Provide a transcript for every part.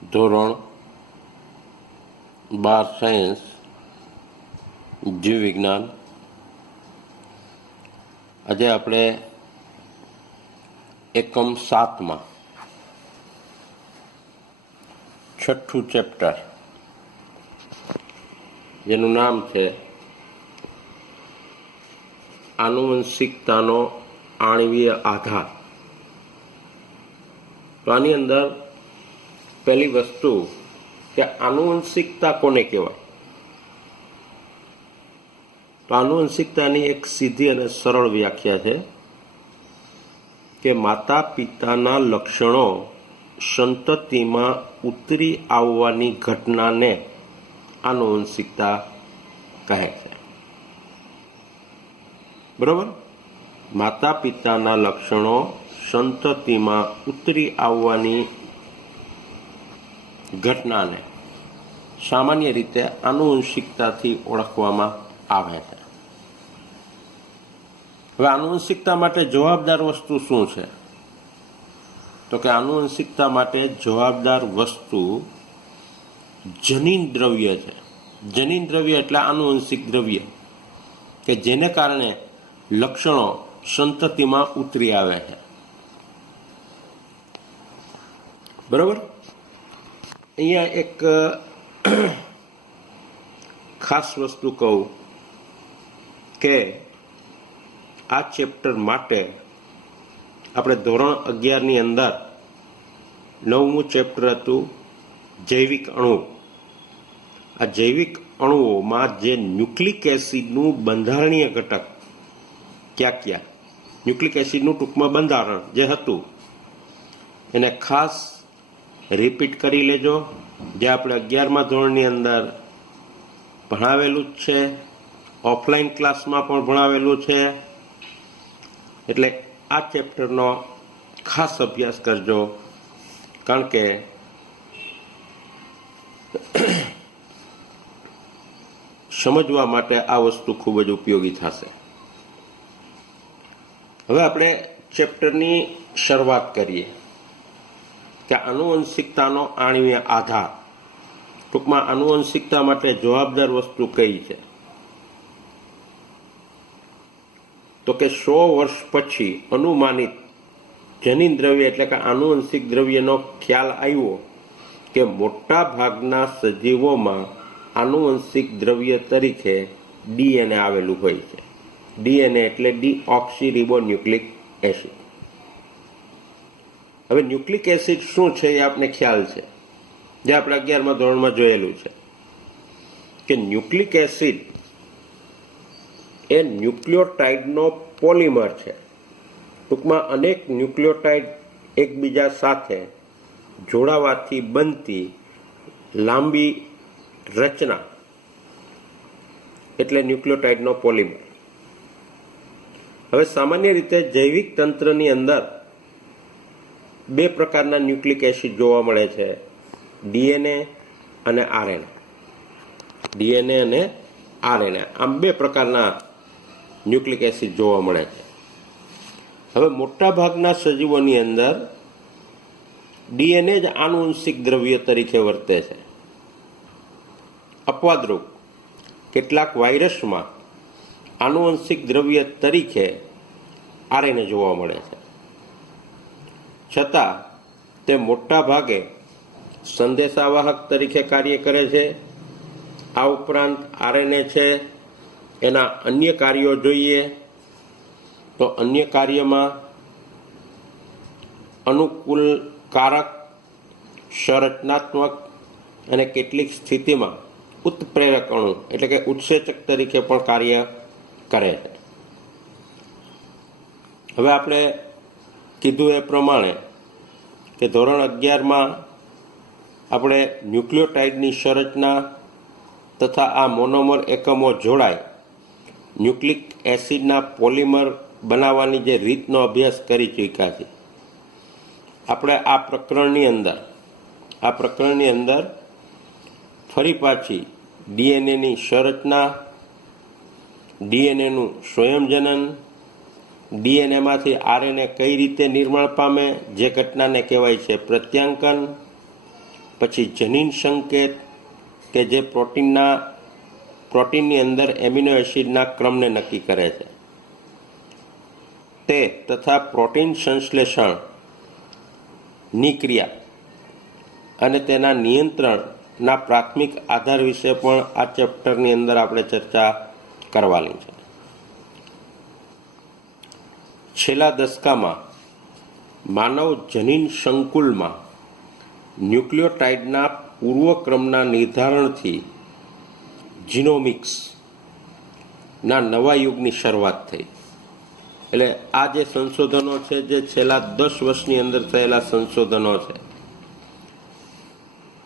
ધોરણ 12 સાયન્સ જીવ વિજ્ઞાન. આજે આપણે એકમ 7માં છઠ્ઠું ચેપ્ટર જેનું નામ છે આનુવંશિકતાનો આણ્વીય આધાર. તો આની અંદર પહેલી વસ્તુ કે આનુવંશિકતા કોને કહેવાય? તો આનુવંશિકતાની એક સીધી અને સરળ વ્યાખ્યા છે કે માતા પિતાના લક્ષણો સંતતિમાં ઉતરી આવવાની ઘટનાને આનુવંશિકતા કહે છે. બરોબર? માતા પિતાના લક્ષણો સંતતિમાં ઉતરી આવવાની ઘટનાને સામાન્ય રીતે આનુવંશિકતાથી ઓળખવામાં આવે છે. હવે આનુવંશિકતા માટે જવાબદાર વસ્તુ શું છે? તો કે આનુવંશિકતા માટે જવાબદાર વસ્તુ જનીન દ્રવ્ય છે. જનીન દ્રવ્ય એટલે આનુવંશિક દ્રવ્ય કે જેને કારણે લક્ષણો સંતતિમાં ઉતરી આવે છે. બરોબર? અહીંયા એક ખાસ વસ્તુ કહું કે આ ચેપ્ટર માટે આપણે ધોરણ 11ની અંદર 9મું ચેપ્ટર હતું જૈવિક અણુ. આ જૈવિક અણુઓમાં જે ન્યુક્લિક એસિડનું બંધારણીય ઘટક ક્યાં ન્યુક્લિક એસિડનું ટૂંકમાં બંધારણ જે હતું એને ખાસ રિપીટ કરી લેજો. જે આપણે 11મા ધોરણની અંદર ભણાવેલું જ છે, ઓફલાઈન ક્લાસમાં પણ ભણાવેલું છે. એટલે આ ચેપ્ટરનો ખાસ અભ્યાસ કરજો, કારણ કે સમજવા માટે આ વસ્તુ ખૂબ જ ઉપયોગી થશે. હવે આપણે ચેપ્ટરની શરૂઆત કરીએ કે આનુવંશિકતાનો આણ્વીય આધાર. ટૂંકમાં આનુવંશિકતા માટે જવાબદાર વસ્તુ કઈ છે? તો કે 100 વર્ષ પછી અનુમાનિત જનીન દ્રવ્ય એટલે કે આનુવંશિક દ્રવ્યનો ખ્યાલ આવ્યો કે મોટા ભાગના સજીવોમાં આનુવંશિક દ્રવ્ય તરીકે ડીએનએ આવેલું હોય છે. ડીએનએ એટલે ડીઓક્સીરિબોન્યુક્લિક એસિડ. હવે ન્યુક્લિક એસિડ શું છે એ આપને ખ્યાલ છે, જે આપણે 11મા ધોરણમાં જોયેલું છે કે ન્યુક્લિક એસિડ એ ન્યુક્લિયોટાઇડનો પોલિમર છે. ટૂંકમાં અનેક ન્યુક્લિયોટાઇડ એકબીજા સાથે જોડાવાથી બનતી લાંબી રચના એટલે ન્યુક્લિયોટાઇડનો પોલિમર. હવે સામાન્ય રીતે જૈવિક તંત્રની અંદર 2 પ્રકારના ન્યુક્લિક એસિડ જોવા મળે છે, ડીએનએ અને આરએનએ. ડીએનએ અને આરએનએ આમ 2 પ્રકારના ન્યુક્લિક એસિડ જોવા મળે છે. હવે મોટા ભાગના સજીવોની અંદર ડીએનએ જ આનુવંશિક દ્રવ્ય તરીકે વર્તે છે. અપવાદરૂપ કેટલાક વાયરસમાં આનુવંશિક દ્રવ્ય તરીકે આરએનએ જોવા મળે છે. છતાં તે મોટા ભાગે સંદેશાવાહક તરીકે કાર્ય કરે છે. આ ઉપરાંત આરએનએ છે એના અન્ય કાર્યો જોઈએ તો અન્ય કાર્યમાં અનુકૂલકારક, સંરચનાત્મક અને કેટલીક સ્થિતિમાં ઉત્પ્રેરક અણુ એટલે કે ઉત્સેચક તરીકે પણ કાર્ય કરે છે. હવે આપણે કીધું એ પ્રમાણે કે ધોરણ 11માં આપણે ન્યુક્લિયોટાઇડની સંરચના તથા આ મોનોમર એકમો જોડાય ન્યુક્લિક એસિડના પોલિમર બનાવવાની જે રીતનો અભ્યાસ કરી ચૂક્યા છે. આપણે આ પ્રકરણની અંદર ફરી પાછી ડીએનએની સંરચના, ડીએનએનું સ્વયંજનન, ડીએનએમાંથી આરએનએ કઈ રીતે નિર્માણ પામે જે ઘટનાને કહેવાય છે પ્રત્યાંકન, પછી જનીન સંકેત કે જે પ્રોટીનની અંદર એમિનો એસિડના ક્રમને નક્કી કરે છે, તે તથા પ્રોટીન સંશ્લેષણની ક્રિયા અને તેના નિયંત્રણના પ્રાથમિક આધાર વિશે પણ આ ચેપ્ટરની અંદર આપણે ચર્ચા કરવાની છે. છેલ્લા દશકામાં માનવ જનીન સંકુલમાં ન્યુક્લિયોટાઇડના પૂર્વક્રમના નિર્ધારણથી જીનોમિક્સના નવા યુગની શરૂઆત થઈ. એટલે આ જે સંશોધનો છે, જે છેલ્લા 10 વર્ષની અંદર થયેલા સંશોધનો છે,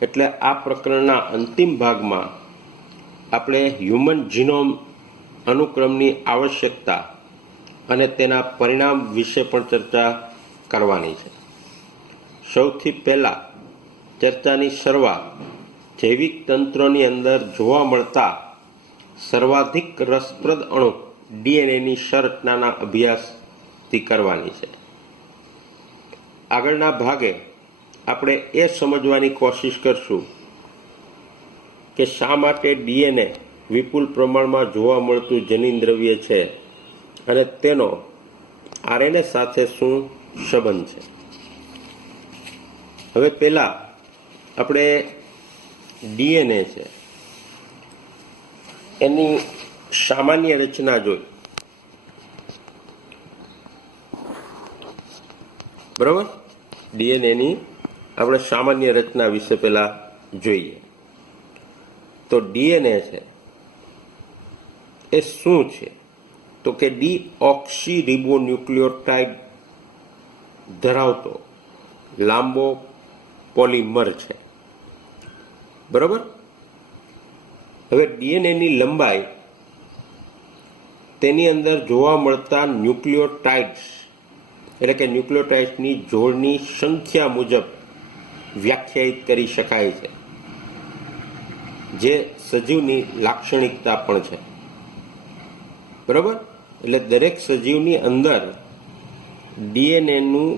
એટલે આ પ્રકરણના અંતિમ ભાગમાં આપણે હ્યુમન જીનોમ અનુક્રમની આવશ્યકતા અને તેના પરિણામ વિશે પણ ચર્ચા કરવાની છે. સૌથી પહેલાં ચર્ચાની શરૂઆત જૈવિક તંત્રોની અંદર જોવા મળતા સર્વાધિક રસપ્રદ અણુ ડીએનએની સંરચનાના અભ્યાસથી કરવાની છે. આગળના ભાગે આપણે એ સમજવાની કોશિશ કરશું કે શા માટે ડીએનએ વિપુલ પ્રમાણમાં જોવા મળતું જનીન દ્રવ્ય છે અને તેનો આરએનએ સાથે શું સંબંધ છે. હવે પહેલાં આપણે ડીએનએ છે એની સામાન્ય રચના જોઈ. બરાબર, ડીએનએની આપણે સામાન્ય રચના વિશે પહેલા જોઈએ. તો ડીએનએ છે એ શું છે? તો કે ડીઓક્સી રિબોન્યુક્લિયોટાઇડ ધરાવતો લાંબો પોલિમર છે. બરાબર. હવે ડીએનએની લંબાઈ તેની અંદર જોવા મળતા ન્યુક્લિયોટાઇડ્સ એટલે કે ન્યુક્લિયોટાઇડ્સની જોડની સંખ્યા મુજબ વ્યાખ્યાયિત કરી શકાય છે, જે સજીવની લાક્ષણિકતા પણ છે. બરાબર. એટલે દરેક સજીવની અંદર ડીએનએનું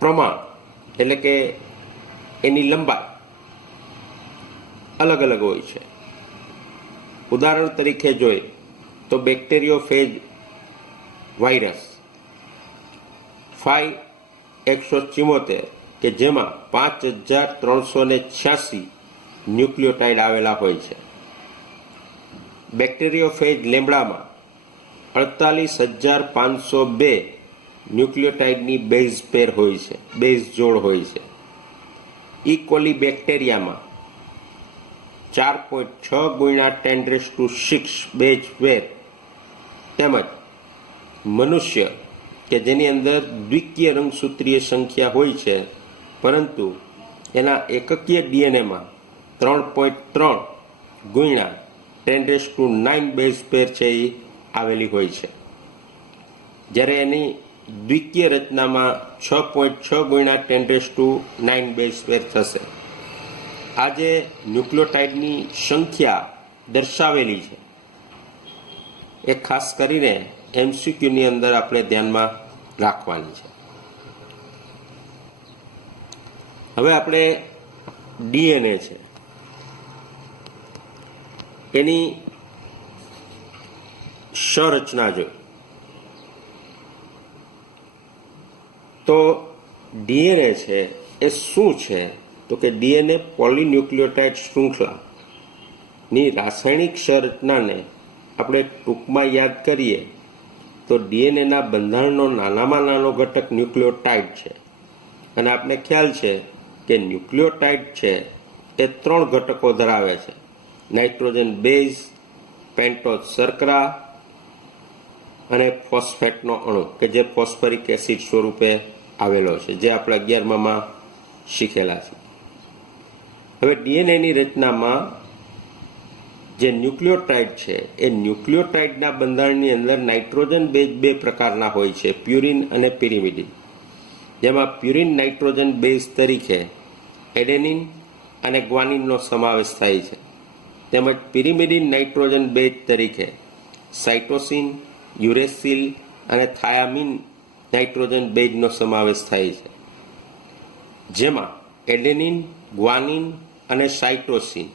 પ્રમાણ એટલે કે એની લંબાઈ અલગ અલગ હોય છે. ઉદાહરણ તરીકે જોઈએ તો બેક્ટેરિયોફેજ વાયરસ 5/174 કે જેમાં 5386 ન્યુક્લિયોટાઇડ આવેલા હોય છે. બેક્ટેરિયોફેજ લેમ્બડામાં 48502 ન્યુક્લિયોટાઇડની બેઝ પેર હોય છે, બેઝ જોડ હોય છે. ઇકોલી બેક્ટેરિયામાં 4.6 × 10⁶ બેઝ પેર તેમજ મનુષ્ય કે જેની અંદર દ્વિકીય રંગસૂત્રીય સંખ્યા હોય છે, પરંતુ એના એકકીય ડીએનએમાં 3.3 × 10⁹ બેઝ પેર છે એ આવેલી હોય છે. જ્યારે એની દ્વિકીય રચનામાં 6.6 × 10⁹ બેઝ પેર થશે. આ જે ન્યુક્લિયોટાઇડની સંખ્યા દર્શાવેલી છે એ ખાસ કરીને એમસીક્યુની અંદર આપણે ધ્યાનમાં રાખવાની છે. હવે આપણે ડીએનએ છે એની સંરચના જોઈ તો ડીએનએ છે એ શું છે? તો કે ડીએનએ પોલીન્યુક્લિયોટાઇડ શૃંખલાની રાસાયણિક સંરચનાને આપણે ટૂંકમાં યાદ કરીએ તો ડીએનએના બંધારણનો નાનામાં નાનો ઘટક ન્યુક્લિયોટાઇડ છે. અને આપણે ખ્યાલ છે કે ન્યુક્લિયોટાઇડ છે એ 3 ઘટકો ધરાવે છે: નાઇટ્રોજન બેઝ, પેન્ટોઝ શર્કરા અને ફોસ્ફેટનો અણુ કે જે ફોસ્ફરિક એસિડ સ્વરૂપે આવેલો છે, જે આપણે 11માં શીખેલા છે. હવે ડીએનએની રચનામાં જે ન્યુક્લિયોટાઇડ છે એ ન્યુક્લિયોટાઇડના બંધારણની અંદર નાઇટ્રોજન બેઝ 2 પ્રકારના હોય છે, પ્યુરિન અને પિરિમિડિન. જેમાં પ્યુરિન નાઇટ્રોજન બેઝ તરીકે એડેનિન અને ગ્વાનિનનો સમાવેશ થાય છે, તેમજ પિરિમિડિન નાઇટ્રોજન બેઝ તરીકે સાઇટોસિન, યુરેસિલ અને થાયામિન નાઇટ્રોજન બેઝનો સમાવેશ થાય છે. જેમાં એડેનિન ગ્વાનિન અને સાઇટોસિન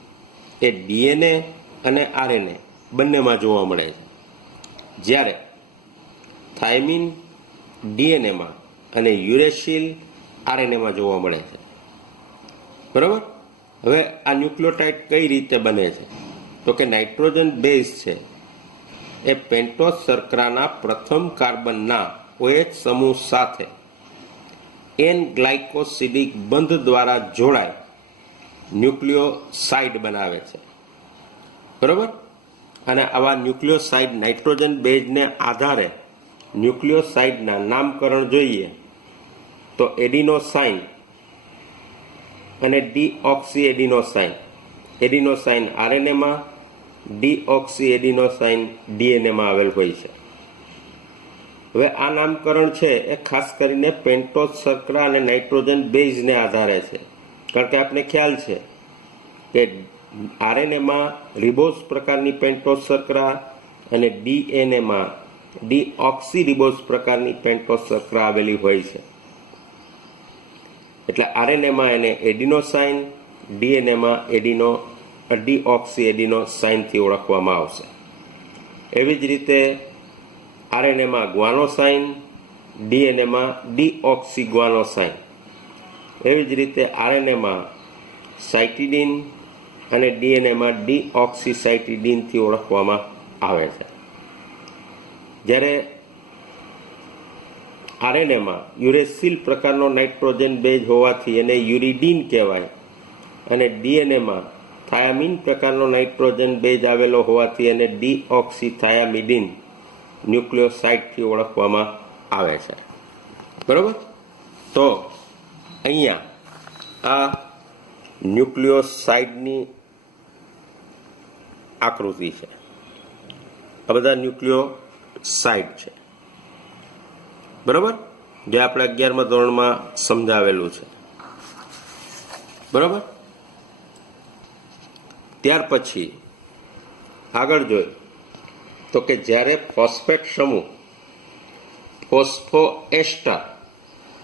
એ ડીએનએ અને આરએનએ બંનેમાં જોવા મળે છે, જ્યારે થાઇમિન ડીએનએમાં અને યુરેસિલ આરએનએમાં જોવા મળે છે. બરાબર. હવે આ ન્યુક્લિયોટાઇડ કઈ રીતે બને છે? તો કે નાઇટ્રોજન બેઝ છે એ પેન્ટોઝ શર્કરાના પ્રથમ કાર્બનના OH સમૂહ સાથે એન ગ્લાયકોસિડિક બંધ દ્વારા જોડાય ન્યુક્લિયોસાઇડ બનાવે છે. બરાબર. અને આવા ન્યુક્લિયોસાઇડ નાઇટ્રોજન બેઝને આધારે ન્યુક્લિયોસાઇડના નામકરણ જોઈએ તો એડિનોસાઇન અને ડીઓક્સી એડિનોસાઇન. એડિનોસાઇન આરએનએમાં, ડીઓક્સી એડિનોસાઇન ડીએનએમાં આવેલ હોય છે. હવે આ નામકરણ છે એ ખાસ કરીને પેન્ટોઝ શર્કરા અને નાઇટ્રોજન બેઝને આધારે છે, કારણ કે આપને ખ્યાલ છે કે આરએનએમાં રિબોઝ પ્રકારની પેન્ટોઝ શર્કરા અને ડીએનએમાં ડીઓક્સી રિબોઝ પ્રકારની પેન્ટોઝ શર્કરા આવેલી હોય છે. એટલે આરએનએમાં એને એડિનોસાઇન, ડીએનએમાં ડીઓક્સી એડિનોસાઇનથી ઓળખવામાં આવશે. એવી જ રીતે આરએનએમાં ગ્વાનોસાઇન, ડીએનએમાં ડીઓક્સી ગ્વાનોસાઇન. એવી જ રીતે આરએનએમાં સાઇટિડીન અને ડીએનએમાં ડીઓક્સી સાઇટિડીનથી ઓળખવામાં આવે છે. જ્યારે આરએનએમાં યુરેસિલ પ્રકારનો નાઇટ્રોજન બેઝ હોવાથી એને યુરિડીન કહેવાય, અને ડીએનએમાં થાયામીન પ્રકારનો નાઇટ્રોજન બેઝ આવેલો હોવાથી એને ડીઓક્સી થાયામિડીન ન્યુક્લિયોસાઇડથી ઓળખવામાં આવે છે. બરાબર. તો અહીંયા આ ન્યુક્લિયોસાઇડની આકૃતિ છે. આ બધા ન્યુક્લિયોસાઇડ છે. બરાબર. જે આપણે 11મા ધોરણમાં સમજાવેલું છે. બરાબર. ત્યાર પછી આગળ જોઈએ તો કે જ્યારે ફોસ્ફેટ સમૂહ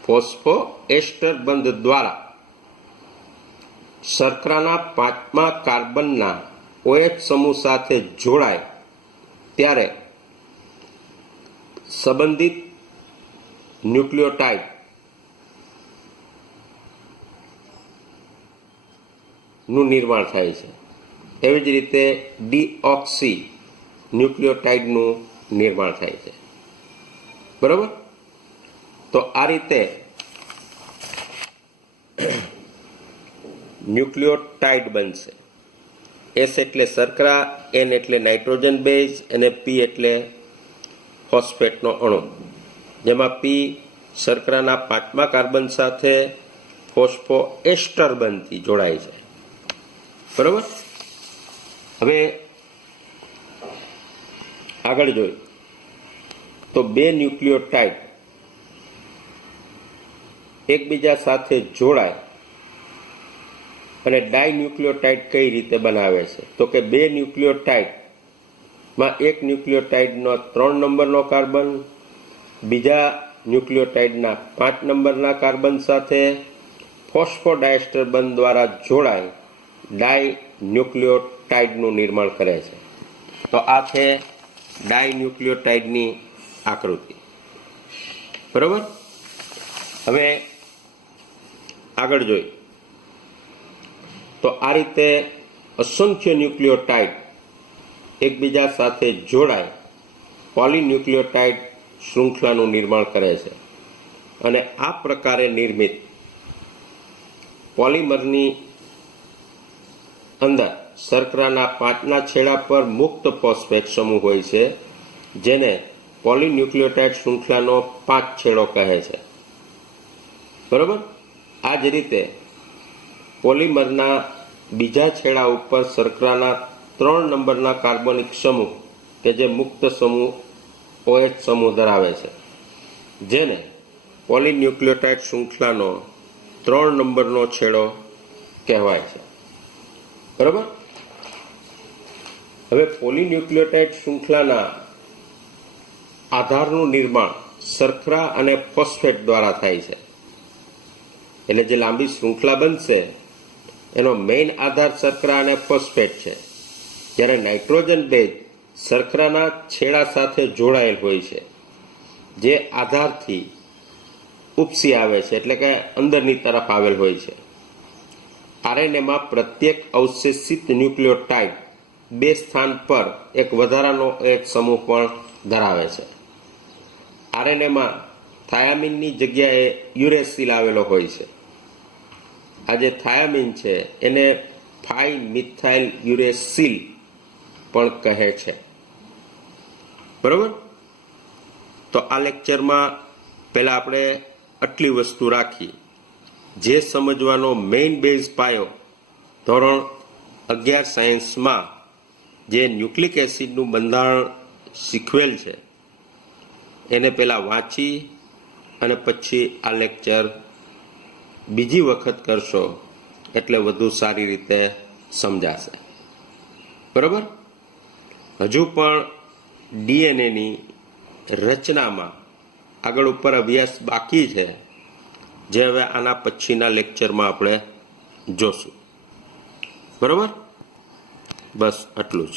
ફોસ્ફોએસ્ટર બંધ દ્વારા શર્કરાના 5મા કાર્બનના OH સમૂહ સાથે જોડાય ત્યારે સંબંધિત ન્યુક્લિયોટાઇડ નું નિર્માણ થાય છે. એવી જ રીતે ડીઓક્સી ન્યુક્લિયોટાઇડનું નિર્માણ થાય છે. બરાબર. તો આ રીતે ન્યુક્લિયોટાઇડ બનશે. એસ એટલે શર્કરા, એન એટલે નાઇટ્રોજન બેઝ અને પી એટલે ફોસ્ફેટનો અણુ, જેમાં પી શર્કરાના 5મા કાર્બન સાથે ફોસ્ફોએસ્ટર બંધથી જોડાય છે. બરાબર. હવે આગળ જોઈએ તો બે ન્યુક્લિયોટાઇડ એકબીજા સાથે જોડાય અને ડાયન્યુક્લિયોટાઇડ કઈ રીતે બનાવે છે? તો કે બે ન્યુક્લિયોટાઇડમાં એક ન્યુક્લિયોટાઇડનો 3 નંબરનો કાર્બન બીજા ન્યુક્લિયોટાઇડના 5 નંબરના કાર્બન સાથે ફોસ્ફોડાયસ્ટર બંધ દ્વારા જોડાય ડાયન્યુક્લિયોટાઇડનું નિર્માણ કરે છે. તો આ છે ડાયન્યુક્લિયોટાઇડની આકૃતિ. બરાબર. હવે આગળ જોઈએ તો આ રીતે અસંખ્ય ન્યુક્લિયોટાઇડ એકબીજા સાથે જોડાય પોલીન્યુક્લિયોટાઇડ શૃંખલાનું નિર્માણ કરે છે. અને આ પ્રકારે નિર્મિત પોલિમરની અંદર શર્કરાના 5ના છેડા પર મુક્ત ફોસ્ફેટ સમૂહ હોય છે, જેને પોલીન્યુક્લિયોટાઇડ શૃંખલાનો 5 છેડો કહે છે. બરાબર. આ જ રીતે પોલિમરના બીજા છેડા ઉપર શર્કરાના 3 નંબરના કાર્બનિક સમૂહ કે જે મુક્ત સમૂહ OH સમૂહ ધરાવે છે, જેને પોલીન્યુક્લિયોટાઇડ શૃંખલાનો 3 નંબરનો છેડો કહેવાય છે. બરાબર. હવે પોલીન્યુક્લિયોટાઇડ શૃંખલાના આધારનું નિર્માણ શર્કરા અને ફોસ્ફેટ દ્વારા થાય છે. એટલે જે લાંબી શૃંખલા બનશે એનો મેઇન આધાર શર્કરા અને ફોસ્ફેટ છે, જ્યારે નાઇટ્રોજન બેઝ શર્કરાના છેડા સાથે જોડાયેલ હોય છે, જે આધારથી ઉપસી આવે છે, એટલે કે અંદરની તરફ આવેલ હોય છે. આરએનએમાં પ્રત્યેક અવશેષિત ન્યુક્લિયોટાઇડ બે સ્થાન પર એક વધારાનો એક સમૂહ પણ ધરાવે છે. આરએનએમાં થાયામીનની જગ્યાએ યુરેસિલ આવેલો હોય છે. આ જે થાયામીન છે એને 5-મિથાઇલ યુરેસિલ પણ કહે છે. બરોબર? તો આ લેક્ચરમાં પહેલા આપણે આટલી વસ્તુ રાખી. જે સમજવાનો મેઇન બેઝ પાયો ધોરણ 11 સાયન્સમાં જે ન્યુક્લિક એસિડનું બંધારણ શીખવેલ છે એને પહેલાં વાંચી અને પછી આ લેક્ચર બીજી વખત કરશો એટલે વધુ સારી રીતે સમજાશે. બરાબર? હજુ પણ ડીએનએની રચનામાં આગળ ઉપર અભ્યાસ બાકી છે, જે હવે આના પછીના લેક્ચરમાં આપણે જોશું. બરાબર? બસ આટલું જ.